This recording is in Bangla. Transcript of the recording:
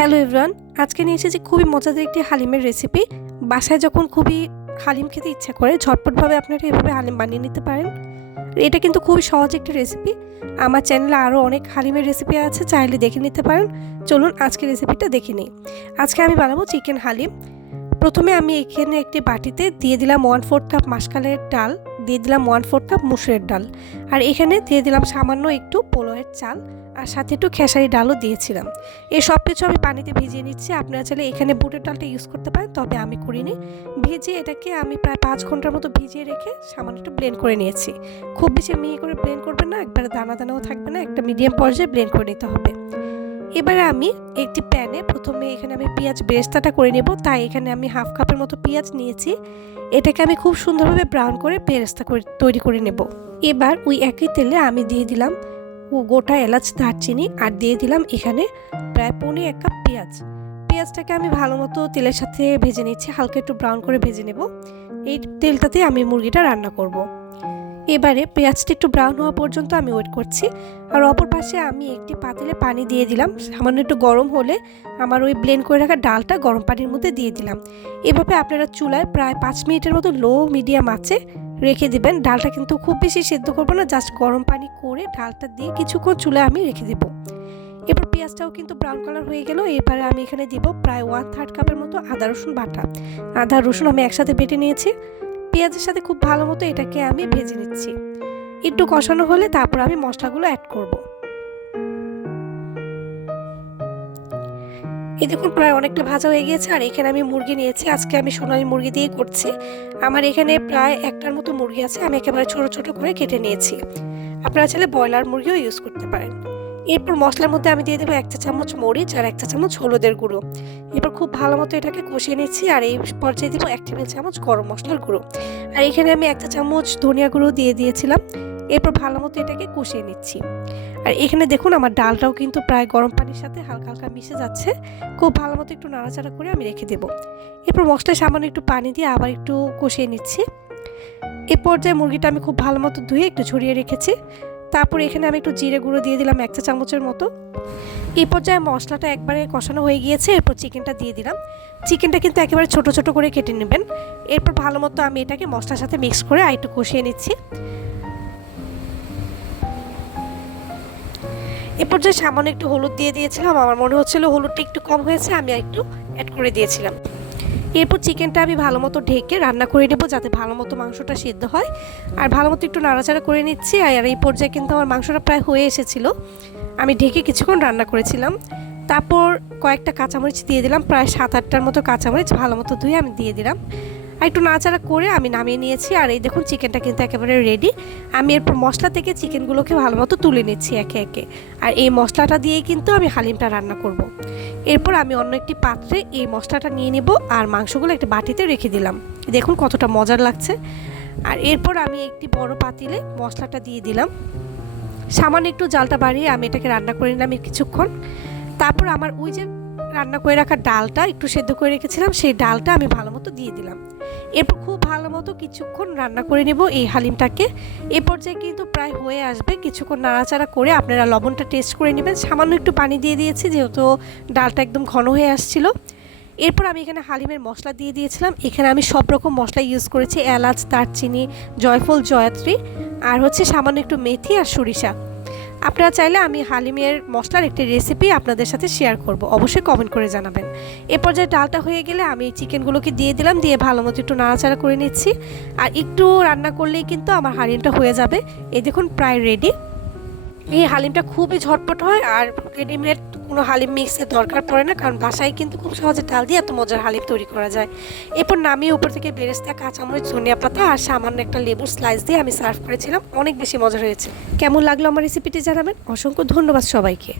হ্যালো এভরান আজকে নিয়ে এসেছি খুবই মজাদার একটি হালিমের রেসিপি বাসায় যখন খুবই হালিম খেতে ইচ্ছা করে, ঝটপটভাবে আপনারা এভাবে হালিম বানিয়ে নিতে পারেন। এটা কিন্তু খুবই সহজ একটি রেসিপি আমার চ্যানেলে আরও অনেক হালিমের রেসিপি আছে, চাইলে দেখে নিতে পারেন। চলুন আজকে রেসিপিটা দেখে নিই। আজকে আমি বানাবো চিকেন হালিম। প্রথমে আমি এখানে একটি বাটিতে দিয়ে দিলাম ওয়ান ফোর্থ কাপ মাসকালের ডাল। দিয়ে দিলাম ওয়ান ফোর্থ কাপ মুসুরের ডাল। আর এখানে দিয়ে দিলাম সামান্য একটু পোলোয়ের চাল, আর সাথে একটু খেসারি ডালও দিয়েছিলাম। এই সব কিছু আমি পানিতে ভিজিয়ে নিচ্ছি। আপনারা চাইলে এখানে বুটের ডালটা ইউজ করতে পারেন, তবে আমি করিনি। ভিজিয়ে এটাকে আমি প্রায় পাঁচ ঘণ্টার মতো ভিজিয়ে রেখে সামান্য একটু ব্লেন্ড করে নিয়েছি। খুব বেশি মিহি করে ব্লেন্ড করবেন না, একবারে দানা দানাও থাকবে না, একটা মিডিয়াম পর্যায়ে ব্লেন্ড করে নিতে হবে। এবারে আমি একটি প্যানে প্রথমে এখানে আমি পেঁয়াজ বেরেস্তাটা করে নেব। তাই এখানে আমি হাফ কাপের মতো পেঁয়াজ নিয়েছি। এটাকে আমি খুব সুন্দরভাবে ব্রাউন করে বেরেস্তা করে তৈরি করে নেব। এবার ওই একই তেলে আমি দিয়ে দিলাম গোটা এলাচ, দারচিনি আর দিয়ে দিলাম এখানে প্রায় পনেরো এক কাপ পেঁয়াজ। পেঁয়াজটাকে আমি ভালো মতো তেলের সাথে ভেজে নিচ্ছি, হালকা একটু ব্রাউন করে ভেজে নেব। এই তেলটাতে আমি মুরগিটা রান্না করব। এবারে পেঁয়াজটা একটু ব্রাউন হওয়া পর্যন্ত আমি ওয়েট করছি। আর অপর পাশে আমি একটি পাতিলে পানি দিয়ে দিলাম। সামান্য একটু গরম হলে আমার ওই ব্লেন্ড করে রাখা ডালটা গরম পানির মধ্যে দিয়ে দিলাম। এভাবে আপনারা চুলায় প্রায় পাঁচ মিনিটের মতো লো মিডিয়াম আছে রেখে দিবেন। ডালটা কিন্তু খুব বেশি সেদ্ধ করব না জাস্ট গরম পানি করে ডালটা দিয়ে কিছুক্ষণ চুলায় আমি রেখে দেবো। এবার পেঁয়াজটাও কিন্তু ব্রাউন কালার হয়ে গেল। এবারে আমি এখানে দিব প্রায় ওয়ান থার্ড কাপের মতো আদা রসুন বাটা। আদা রসুন আমি একসাথে বেটে নিয়েছি। পেঁয়াজের সাথে খুব ভালো মতো এটাকে আমি ভেজে নিচ্ছি। একটু কষানো হলে তারপর আমি মশলাগুলো অ্যাড করব। এই দেখুন, প্রায় অনেকটা ভাজা হয়ে গিয়েছে আর এখানে আমি মুরগি নিয়েছি। আজকে আমি সোনালি মুরগি দিয়ে করছি। আমার এখানে প্রায় একটার মতো মুরগি আছে। আমি একেবারে ছোট ছোট করে কেটে নিয়েছি। আপনারা চাইলে ব্রয়লার মুরগিও ইউজ করতে পারেন। এরপর মশলার মধ্যে আমি দিয়ে দেবো এক চা চামচ মরিচ আর এক চা চামচ হলুদের গুঁড়ো। এবার খুব ভালো মতো এটাকে কষিয়ে নিচ্ছি আর এই পর্যায়ে দেবো এক টেবিল চামচ গরম মশলার গুঁড়ো। আর এখানে আমি একটা চামচ ধনিয়া গুঁড়ো দিয়ে দিয়েছিলাম। এরপর ভালো মতো এটাকে কষিয়ে নিচ্ছি। আর এখানে দেখুন আমার ডালটাও কিন্তু প্রায় গরম পানির সাথে হালকা হালকা মিশে যাচ্ছে। খুব ভালো মতো একটু নাড়াচাড়া করে আমি রেখে দেবো। এরপর মশলায় সামান্য একটু পানি দিয়ে আবার একটু কষিয়ে নিচ্ছি। এ পর্যায়ে মুরগিটা আমি খুব ভালো মতো ধুয়ে একটু ছড়িয়ে রেখেছি। তারপর এখানে আমি একটু জিরে গুঁড়ো দিয়ে দিলাম এক চা চামচের মতো। এই পর্যায়ে মশলাটা একবারে কষানো হয়ে গিয়েছে, এরপর চিকেনটা দিয়ে দিলাম। চিকেনটা কিন্তু একেবারে ছোট ছোট করে কেটে নেবেন। এরপর ভালো মতো আমি এটাকে মশলার সাথে মিক্স করে আর একটু কষিয়ে নিচ্ছি। এ পর্যায়ে সামান্য একটু হলুদ দিয়ে দিয়েছিলাম। আমার মনে হচ্ছিল হলুদটা একটু কম হয়েছে, আমি আর একটু অ্যাড করে দিয়েছিলাম। এরপর চিকেনটা আমি ভালো মতো ঢেকে রান্না করে নেব যাতে ভালো মতো মাংসটা সিদ্ধ হয়। আর ভালো মতো একটু নাড়াচাড়া করে নিচ্ছি, আর এই পর্যায়ে কিন্তু আমার মাংসটা প্রায় হয়ে এসেছিল। আমি ঢেকে কিছুক্ষণ রান্না করেছিলাম। তারপর কয়েকটা কাঁচামরিচ দিয়ে দিলাম, প্রায় সাত আটটার মতো কাঁচামরিচ ভালো মতো ধুয়ে আমি দিয়ে দিলাম। আর একটু নাড়াচাড়া করে আমি নামিয়ে নিয়েছি। আর এই দেখুন চিকেনটা কিন্তু একেবারে রেডি আমি এরপর মশলা থেকে চিকেনগুলোকে ভালো মতো তুলে নিচ্ছি একে একে। আর এই মশলাটা দিয়েই কিন্তু আমি হালিমটা রান্না করব। এরপর আমি অন্য একটি পাত্রে এই মশলাটা নিয়ে নেব আর মাংসগুলো একটা বাটিতে রেখে দিলাম। দেখুন কতটা মজার লাগছে। আর এরপর আমি একটি বড় পাতিলে মশলাটা দিয়ে দিলাম। সামান্য একটু জালটা বাড়িয়ে আমি এটাকে রান্না করে নিলাম কিছুক্ষণ। তারপর আমার ওই যে রান্না করে রাখা ডালটা একটু সেদ্ধ করে রেখেছিলাম, সেই ডালটা আমি ভালো মতো দিয়ে দিলাম। এরপর খুব ভালো মতো কিছুক্ষণ রান্না করে নেব এই হালিমটাকে। এ পর্যায়ে কিন্তু প্রায় হয়ে আসবে, কিছুক্ষণ নাড়াচাড়া করে আপনারা লবণটা টেস্ট করে নেবেন। সামান্য একটু পানি দিয়ে দিয়েছি, যেহেতু ডালটা একদম ঘন হয়ে আসছিল। এরপর আমি এখানে হালিমের মশলা দিয়ে দিয়েছিলাম। এখানে আমি সব রকম মশলা ইউজ করেছি, এলাচ, দারচিনি, জয়ফল, জয়াত্রী, আর হচ্ছে সামান্য একটু মেথি আর সরিষা। আপনারা চাইলে আমি হালিমের মশলার একটি রেসিপি আপনাদের সাথে শেয়ার করব। অবশ্যই কমেন্ট করে জানাবেন। এ পর্যায়ে ডালটা হয়ে গেলে আমি চিকেনগুলোকে দিয়ে দিলাম, দিয়ে ভালো মতো একটু নাড়াচাড়া করে নিচ্ছি। আর একটু রান্না করলেই কিন্তু আমার হালিমটা হয়ে যাবে। এই দেখুন, প্রায় রেডি এই হালিমটা খুবই ঝটপট হয় আর রেডিমেড কোনো হালিম মিক্সের দরকার পড়ে না, কারণ বাসায় কিন্তু খুব সহজে ডাল দিয়ে এত মজার হালিম তৈরি করা যায়। এরপর নামিয়ে উপর থেকে বেরেস্তা, কাঁচামরিচ, ধনিয়া পাতা আর সামান্য একটা লেবুর স্লাইস দিয়ে আমি সার্ভ করেছিলাম। অনেক বেশি মজা হয়েছে। কেমন লাগল আমার রেসিপিটি জানাবেন? অসংখ্য ধন্যবাদ সবাইকে।